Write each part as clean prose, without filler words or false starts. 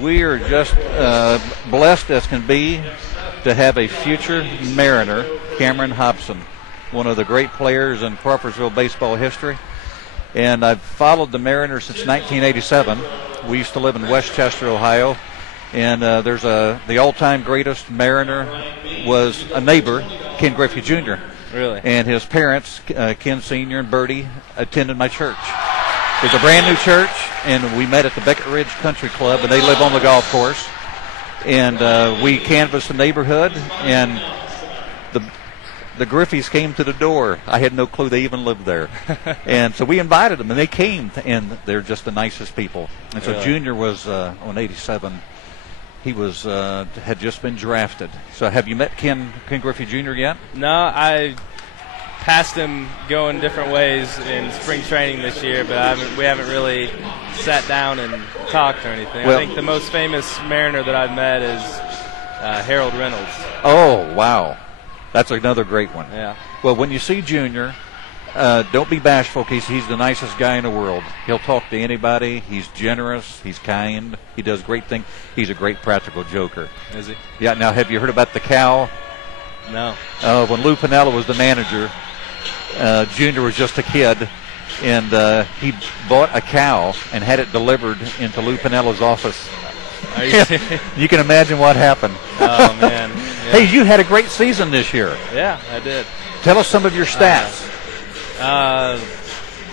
We are just blessed as can be to have a future Mariner, Cameron Hobson, one of the great players in Crawfordsville baseball history. And I've followed the Mariners since 1987. We used to live in Westchester, Ohio. And the all-time greatest Mariner was a neighbor, Ken Griffey Jr. Really? And his parents, Ken Sr. and Bertie, attended my church. It's a brand new church, and we met at the Beckett Ridge Country Club, and they live on the golf course. And we canvassed the neighborhood, and the Griffeys came to the door. I had no clue they even lived there. And so we invited them, and they came, and they're just the nicest people. And so Really? Junior was on 87. He was had just been drafted. So have you met Ken Griffey Jr. yet? No, I passed him going different ways in spring training this year, but we haven't really sat down and talked or anything. Well, I think the most famous Mariner that I've met is Harold Reynolds. Oh, wow. That's another great one. Yeah. Well, when you see Junior, don't be bashful, because he's the nicest guy in the world. He'll talk to anybody. He's generous. He's kind. He does great things. He's a great practical joker. Is he? Yeah. Now, have you heard about the cow? No. When Lou Piniella was the manager, Junior was just a kid, and he bought a cow and had it delivered into Lou Piniella's office. Are you serious? You can imagine what happened. Oh, man. Yeah. Hey, you had a great season this year. Yeah, I did. Tell us some of your stats. I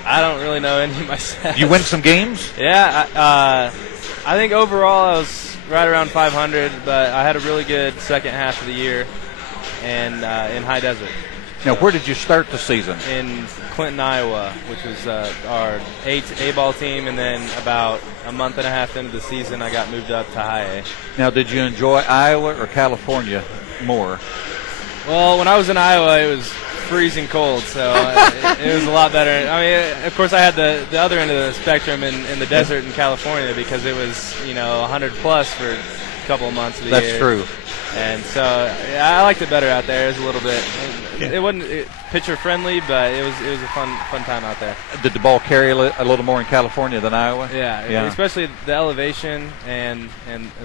don't really know any of my stats. You win some games? Yeah, I think overall I was right around 500, but I had a really good second half of the year and in High Desert. Now, where did you start the season? In Clinton, Iowa, which was our A-ball team, and then about a month and a half into the season, I got moved up to High A. Now, did you enjoy Iowa or California more? Well, when I was in Iowa, it was freezing cold, so it was a lot better. I mean, of course, I had the other end of the spectrum in the desert in California, because it was 100 plus for a couple of months of the year. That's true. And so I liked it better out there. It was a little bit. It wasn't pitcher friendly, but it was a fun time out there. Did the ball carry a little more in California than Iowa? Yeah. Especially the elevation and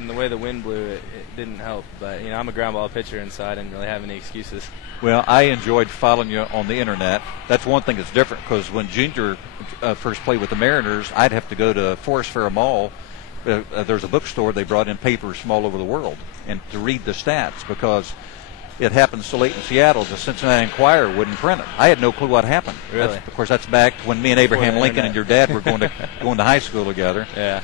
the way the wind blew. It didn't help. But I'm a ground ball pitcher, and so I didn't really have any excuses. Well, I enjoyed following you on the internet. That's one thing that's different, because when Junior first played with the Mariners, I'd have to go to Forest Fair Mall. There's a bookstore. They brought in papers from all over the world and to read the stats, because it happened so late in Seattle, the Cincinnati Enquirer wouldn't print it. I had no clue what happened. Really? Of course, that's back when me and Abraham Lincoln and your dad were going to high school together. Yeah.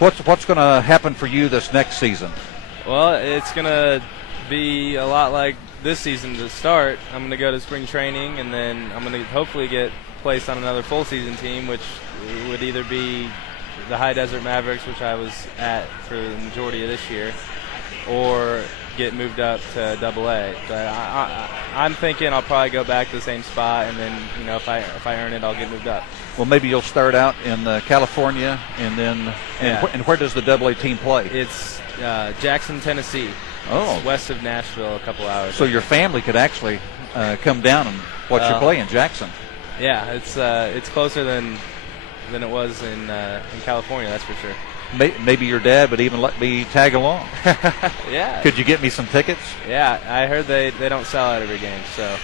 What's going to happen for you this next season? Well, it's going to be a lot like this season to start. I'm going to go to spring training, and then I'm going to hopefully get placed on another full season team, which would either be the High Desert Mavericks, which I was at for the majority of this year, or get moved up to AA. But I'm thinking I'll probably go back to the same spot, and then if I earn it, I'll get moved up. Well, maybe you'll start out in California, and then and where does the AA team play? It's Jackson, Tennessee. Oh, it's west of Nashville, a couple hours. So your family could actually come down and watch you play in Jackson. Yeah, it's closer than it was in California, that's for sure. Maybe your dad would even let me tag along. Yeah. Could you get me some tickets? Yeah, I heard they don't sell out every game, so.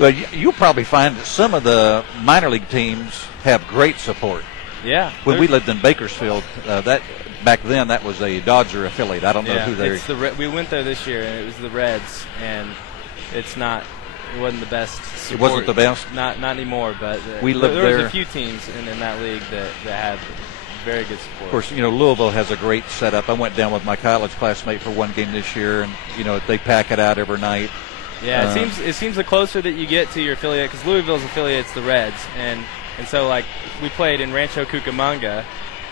Well, you'll probably find that some of the minor league teams have great support. Yeah. When we lived in Bakersfield, back then that was a Dodger affiliate. I don't know who they are. We went there this year, and it was the Reds, and it wasn't the best support. It wasn't the best? Not anymore, but we lived there was there. A few teams in that league that had very good support. Of course, Louisville has a great setup. I went down with my college classmate for one game this year, and they pack it out every night. Yeah, it seems the closer that you get to your affiliate, because Louisville's affiliate's the Reds, and so like we played in Rancho Cucamonga,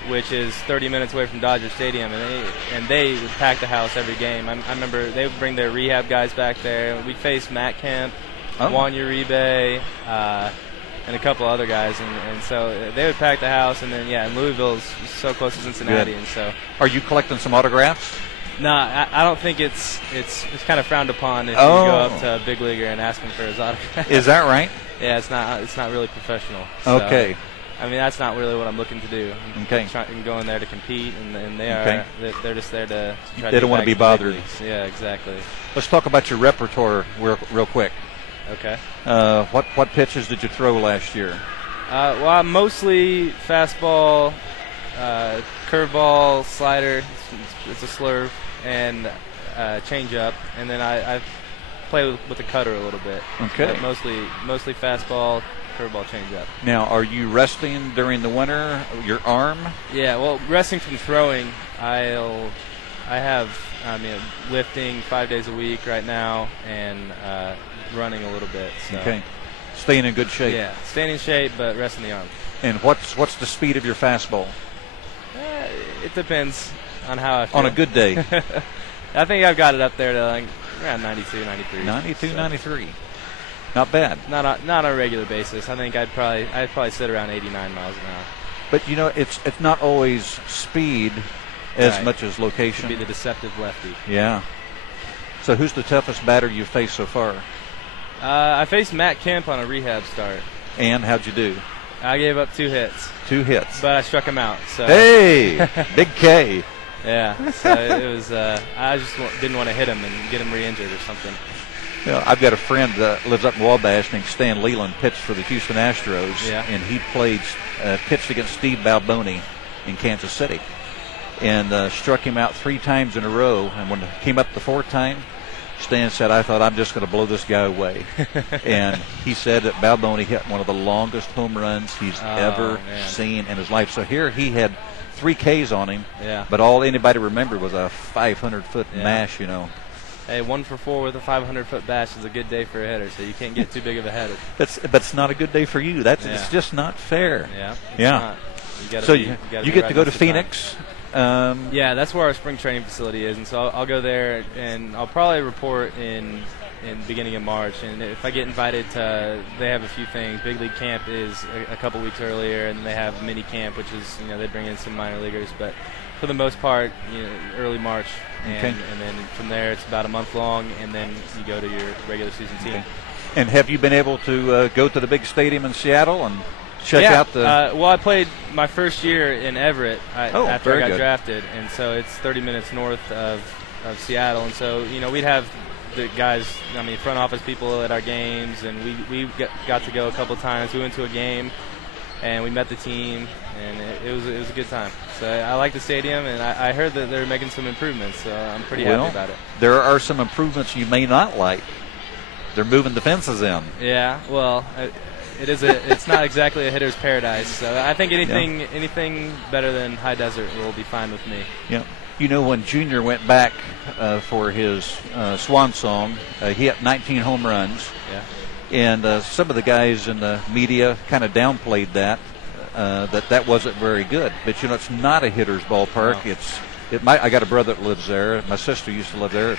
which is 30 minutes away from Dodger Stadium, and they would pack the house every game. I remember they would bring their rehab guys back there. We'd face Matt Kemp, Juan Uribe, and a couple other guys, and so they would pack the house. And then and Louisville's so close to Cincinnati, and so. Are you collecting some autographs? No, I don't think it's kind of frowned upon if you go up to a big leaguer and ask him for his autograph. Is that right? Yeah, it's not really professional. So. Okay. I mean, that's not really what I'm looking to do. I'm going there to compete, and they're just there to try to. They don't want to be bothered. Yeah, exactly. Let's talk about your repertoire real quick. Okay. What pitches did you throw last year? Well, mostly fastball, curveball, slider. It's a slurve, and changeup, and then I play with the cutter a little bit. Okay. But mostly fastball, curveball, changeup. Now, are you resting during the winter? Your arm? Yeah. Well, resting from throwing, lifting 5 days a week right now, and running a little bit. So. Okay. Staying in good shape. Yeah, staying in shape, but resting the arm. And what's the speed of your fastball? It depends on how I feel. On a good day. I think I've got it up there to like around 92, 93. 92, 93. Not bad. Not on a regular basis. I think I'd probably sit around 89 miles an hour. But it's not always speed as much as location. To be the deceptive lefty. Yeah. So who's the toughest batter you've faced so far? I faced Matt Kemp on a rehab start. And how'd you do? I gave up 2 hits. 2 hits. But I struck him out. So. Hey, big K. Yeah. So it was. I just didn't want to hit him and get him re-injured or something. You know, I've got a friend that lives up in Wabash named Stan Leland, pitched for the Houston Astros, and he pitched against Steve Balboni in Kansas City, and struck him out 3 times in a row. And when it came up the 4th time, Stan said, "I thought I'm just going to blow this guy away." And he said that Balboni hit one of the longest home runs he's ever seen in his life. So here he had 3 Ks on him, but all anybody remembered was a 500-foot mash, Hey, 1 for 4 with a 500-foot bash is a good day for a hitter, so you can't get too big of a header. But it's not a good day for you. It's just not fair. Yeah. You get to go to Phoenix. Yeah, that's where our spring training facility is, and so I'll go there, and I'll probably report in beginning of March. And if I get invited to, they have a few things. Big league camp is a couple weeks earlier, and they have mini camp, which is they bring in some minor leaguers, but for the most part, early March, and then from there it's about a month long, and then you go to your regular season team. Okay. And have you been able to go to the big stadium in Seattle and check out the? Well, I played my first year in Everett after I got drafted, and so it's 30 minutes north of Seattle, and so we'd have the guys, front office people at our games, and we got to go a couple times. We went to a game, and we met the team, and it was a good time. So I like the stadium, and I heard that they're making some improvements, so I'm pretty happy about it. There are some improvements you may not like. They're moving the fences in. Yeah, well, it's not exactly a hitter's paradise, so I think anything better than high desert will be fine with me. Yeah. When Junior went back for his swan song, he hit 19 home runs. Yeah. And some of the guys in the media kind of downplayed that wasn't very good. But it's not a hitter's ballpark. No. I got a brother that lives there. My sister used to live there.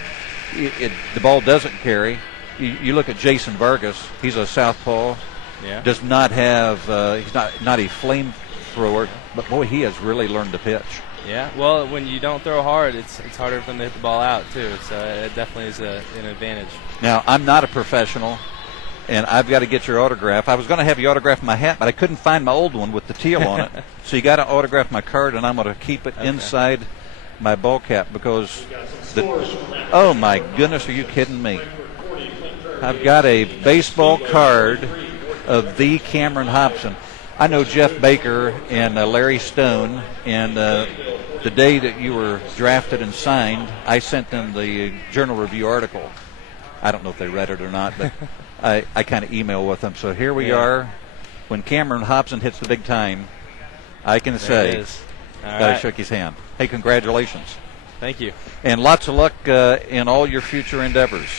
The ball doesn't carry. You look at Jason Vargas. He's a southpaw. Yeah. Does not have. He's not a flamethrower. But boy, he has really learned to pitch. Yeah. Well, when you don't throw hard, it's harder for them to hit the ball out too. So it definitely is an advantage. Now, I'm not a professional, and I've got to get your autograph. I was going to have you autograph my hat, but I couldn't find my old one with the teal on it. So you got to autograph my card, and I'm going to keep it inside my ball cap because oh my goodness, are you kidding me? I've got a baseball card of the Cameron Hobson. I know Jeff Baker and Larry Stone, and the day that you were drafted and signed, I sent them the Journal Review article. I don't know if they read it or not, but I kind of email with them. So here we are. When Cameron Hobson hits the big time, I can say that I shook his hand. Hey, congratulations. Thank you. And lots of luck in all your future endeavors.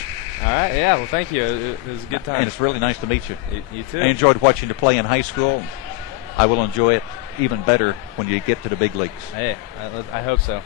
All right, yeah, well, thank you. It was a good time. And it's really nice to meet you. You too. I enjoyed watching you play in high school. I will enjoy it even better when you get to the big leagues. Hey, I hope so.